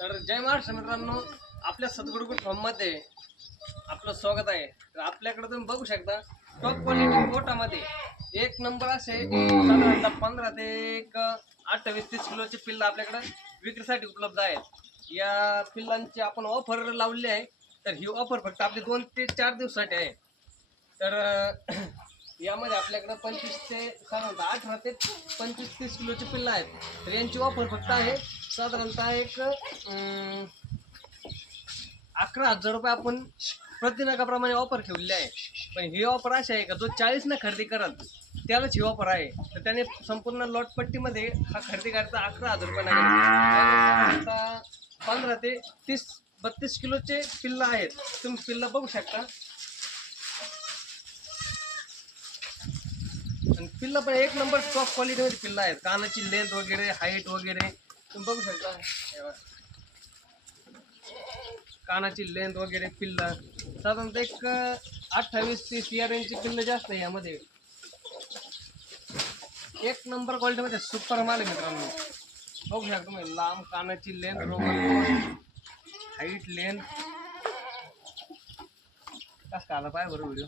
तर जय महाराष्ट्र मित्रांनो, आपल्या सद्गुरू फॉर्ममध्ये आपलं स्वागत आहे. तर आपल्याकडे तुम्ही बघू शकता टॉप क्वालिटी पोटामध्ये एक नंबर असे साधारणतः 15 ते 28-30 किलोची पिल्लं आपल्याकडे विक्रीसाठी उपलब्ध आहेत. या पिल्लांची आपण ऑफर लावली आहे. तर ही ऑफर फक्त आपली 2 ते 4 दिवसासाठी आहे. तर यामध्ये आपल्याकडे 25 ते साधारणतः 18 ते 25-30 किलोची पिल्लं आहेत. तर यांची ऑफर फक्त आहे साधारणतः एक 11,000 रुपये आपण प्रतिनगाप्रमाणे ऑफर ठेवलेली आहे. पण ही ऑफर अशी आहे का जो 40 न खरेदी करत त्यालाच ही ऑफर आहे. तर त्याने संपूर्ण लॉटपट्टीमध्ये हा खरेदी करायचा 11,000 रुपये लागेल. आता 15 ते 32 किलोचे पिल्लं आहेत. तुम्ही पिल्लं बघू शकता. आणि पिल्लं पण एक नंबर टॉप क्वालिटीमध्ये पिल्लं आहेत. कानाची लेंथ वगैरे, हाईट वगैरे तुम्ही बघू शकता. कानाची लेंथ वगैरे पिल्लं साधारणतः एक 28-30 या रेंजची पिल्लं जास्त आहे यामध्ये. एक नंबर क्वालिटीमध्ये सुपर माल आहे मित्रांनो. बघू शकता तुम्ही लांब कानाची लेंथ, हाईट लेंथ. कसं आला पाय बरं व्हिडिओ.